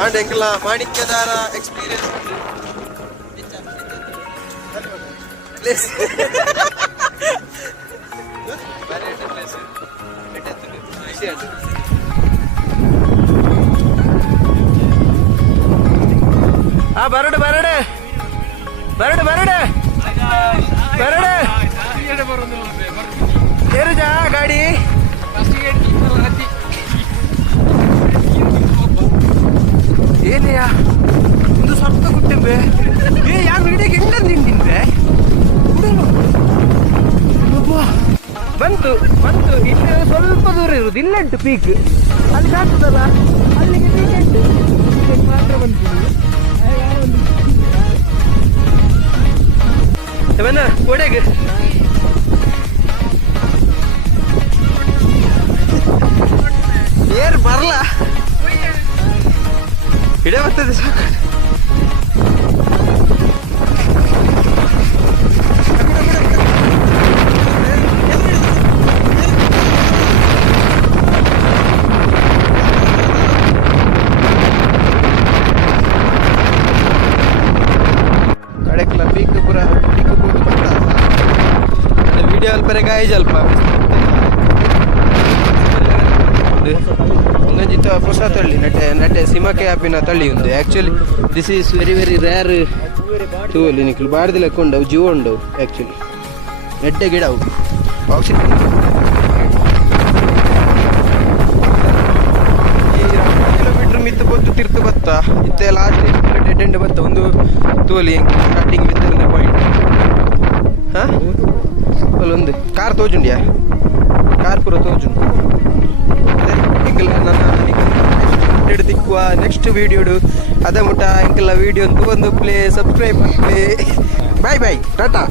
And ಎಂಕಲ ಮಾಣಿಕ್ಯದಾರ experience place ಬರಡು ಬರಡು ಬರಡು ಬರಡು ಬರಡು ಏರುಜಾ ಗಾಡಿ ಏನೆಯಾ ಒಂದು ಸ್ವಲ್ಪ ಕುಟ್ಟಿಂಬೆ ಯಾರು ಹಿಡಿಯಕ್ಕೆ ಹೆಂಗ ತಿಂಡಿಂಬೆ ಬಂತು ಬಂತು ಇಲ್ಲಿ ಸ್ವಲ್ಪ ದೂರ ಇರುವುದು ಇಲ್ಲಂಟು ಪೀಕ್ ಅಲ್ಲಿ ಕಾಣ್ತದಲ್ಲ ಅಲ್ಲಿಗೆ ಪೀಕ್ ಮಾತ್ರ ಬಂತು ಬನ್ನ ಕೊಡೆಗೆ ಏರ್ ಬರಲ್ಲ ಇಡೇ ಬರ್ತದೆ ಸಾಕು ಕಡೆಕ್ಲ ಪೀಕ್ ಪೂರ ಪೀಕ್ ಕೂತು ಬಂದ ವಿಡಿಯೋ ಅಲ್ಪರೆ ಗಾಯ ಜಲ್ಪ ಒಂದೊಂಜಿತ್ತ ಹೊಸ ತಳ್ಳಿ ನಟೆ ನಟೆ ಸಿಮಕೆ ಆಪಿನ ತಳ್ಳಿ ಉಂದು actually this is very very rare ತೂವಲ್ಲಿ ನಿಕ್ಲು ಬಾಡ್ದಿಲ್ಲ ಕೊಂಡವು ಜೀವ ಉಂಡವು ಆ್ಯಕ್ಚುಲಿ ನೆಟ್ಟೆ ಗಿಡವು ಆಕ್ಸಿಜನ್ ಕಿಲೋಮೀಟ್ರ್ ಮಿತ್ತು ಬತ್ತು ತಿರ್ತು ಬತ್ತ ಇತ್ತೆ ಲಾಸ್ಟ್ ಡೆಡ್ ಎಂಡ್ ಬತ್ತ ಒಂದು ತೋಲಿ ಸ್ಟಾರ್ಟಿಂಗ್ ವಿತ್ ಪಾಯಿಂಟ್ ಹಾಂ ಅಲ್ಲೊಂದು ಕಾರ್ ತೋಜುಂಡ್ಯಾ ಕಾರ್ ಪೂರ ತೋಜುಂಡು ಇಂಕಲ್ ನನ್ನ ತಿಕ್ಕುವ ನೆಕ್ಸ್ಟ್ ವಿಡಿಯೋಡು ಅದ ಮುಟ ಇಂಕಲ್ಲ ವಿಡಿಯೋ ಒಂದು ಪ್ಲೇ ಸಬ್ಸ್ಕ್ರೈಬ್ ಮಾಡ್ಲಿ ಬಾಯ್ ಬಾಯ್ ಟಾಟಾ.